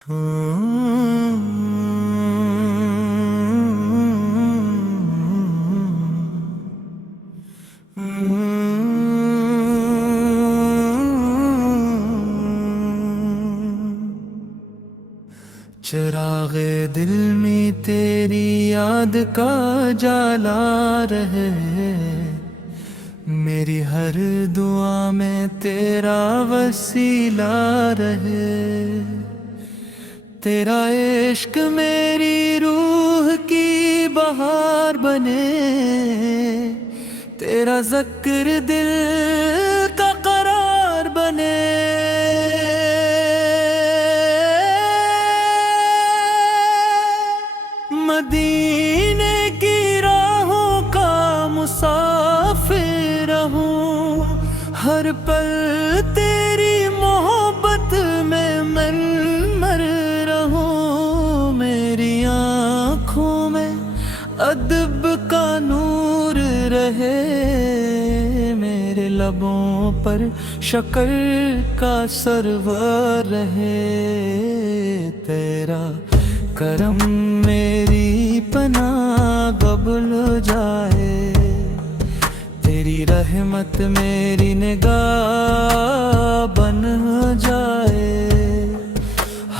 چراغ دل میں تیری یاد کا جالا رہے، میری ہر دعا میں تیرا وسیلہ رہے، تیرا عشق میری روح کی بہار بنے، تیرا ذکر دل کا قرار بنے، مدینے کی راہوں کا مسافر رہوں، ہر پل تیری محبت میں مر رہوں، میری آنکھوں میں ادب کا نور رہے، میرے لبوں پر شکر کا سرور رہے، تیرا کرم میری پناہ قبول جائے، تیری رحمت میری نگاہ بن جائے،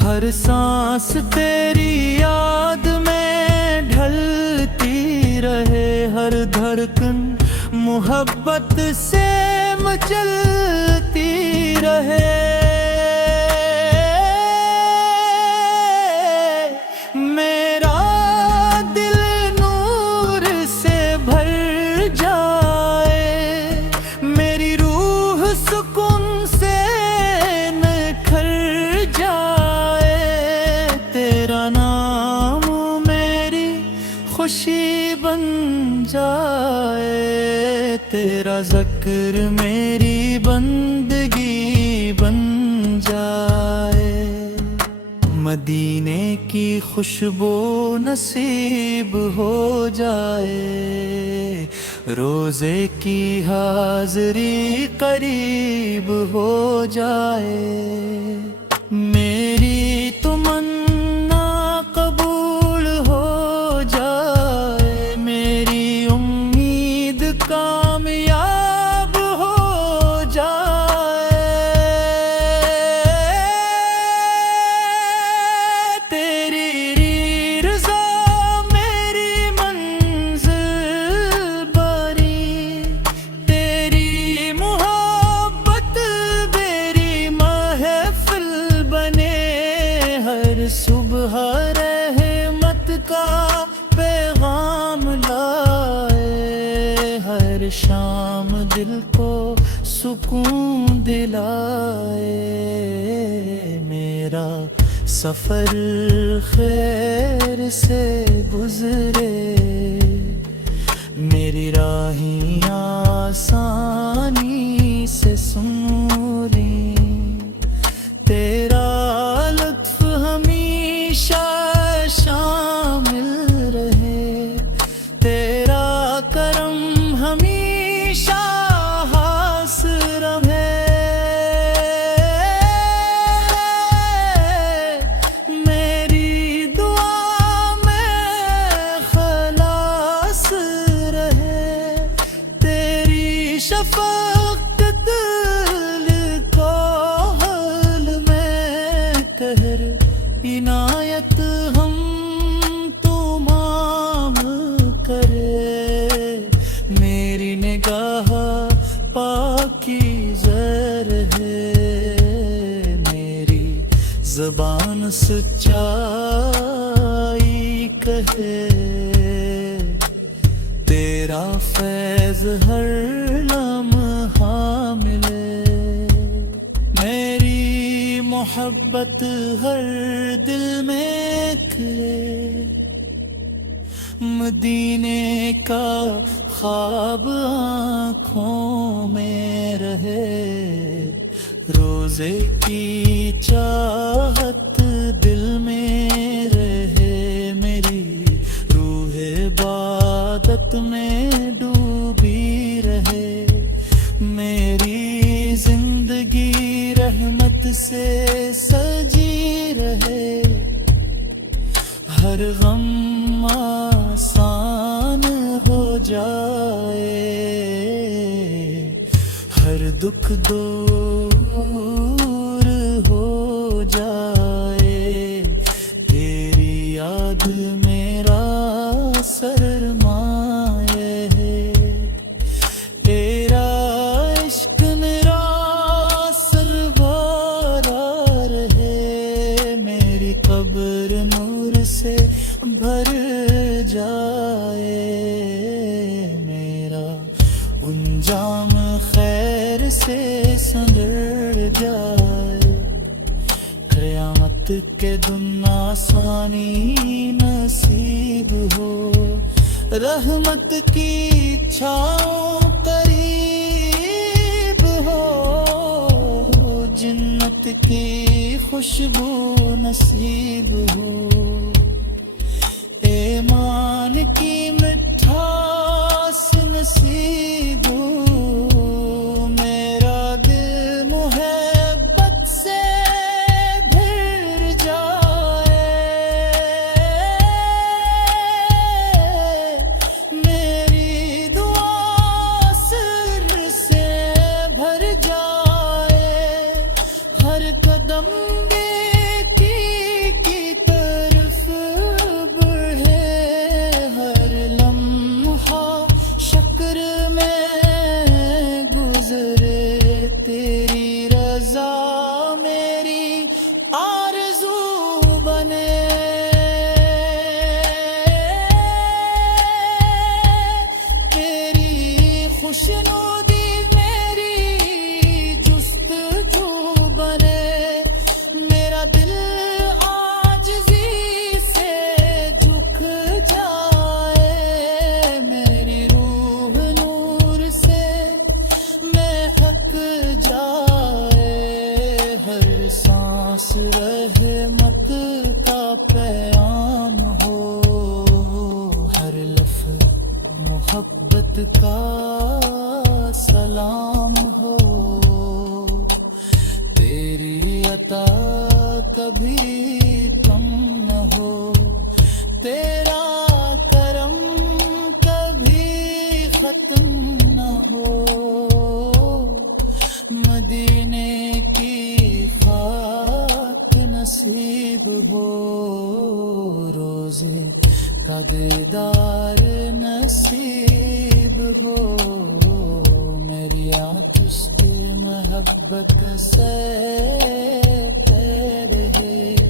ہر سانس تیری یاد میں ڈھلتی رہے، ہر دھڑکن محبت سے مچلتی رہے، خوشی بن جائے، تیرا ذکر میری بندگی بن جائے، مدینے کی خوشبو نصیب ہو جائے، روزے کی حاضری قریب ہو جائے، میری تمنا قبول ہو جائے، میری امید کامیاب ہو جائے، تیری رضا میری منزل باری، تیری محبت میری محفل بنے، ہر صبح رحمت کا پیغام لائے، ہر شام دل کو سکون دلائے، میرا سفر خیر سے گزرے، میری راہیں آسانی سے سموریں، تیرا لطف ہمیشہ شامل رہے، تیرا کرم ہمیشہ حاصل رہے، میری دعا میں خلاص رہے، تیری شفقت دل کو حل میں قہر عنایت ہم کرے، میری نگاہ پاکیزہ رہے، میری زبان سچائی کہے، تیرا فیض ہر لمحہ ملے، میری محبت ہر دل میں کھلے، مدینے کا خواب آنکھوں میں رہے، روزے کی چاہت دل میں رہے، میری روح عبادت میں ڈوبی رہے، میری زندگی رحمت سے سجی رہے، ہر غم آسان ہو جائے، ہر دکھ دور ہو جائے، تیری یاد میرا سرمایہ ہے، تیرا عشق میرا سرورا رہے، میری قبر نور سے بھر جائے، میرا انجام خیر سے سنجھڑ جائے، قیامت کے دن آسانی نصیب ہو، رحمت کی چھاؤں قریب ہو، جنت کی خوشبو نصیب ہو، ایمان کی مٹھاس نصیب ہو، میرا دل محبت سے بھر جائے، میری دعا سر سے بھر جائے، ہر قدم کی طرف بڑھے، ہر لمحہ شکر میں گزرے، تیری رضا میری آرزو بنے، تیری خوشنودی میری جستجو بنے، میرا دل عاجزی سے جھک جائے، میری روح نور سے مہک جائے، ہر سانس رحمت کا پیام ہو، ہر لفظ محبت کا سلام ہو، تیری عطا کبھی کم نہ ہو، تیرا کرم کبھی ختم نہ ہو، مدینے کی خاک نصیب ہو، روزے کا دیدار نصیب ہو، میری آج اس کی محبت سے پیار ہے،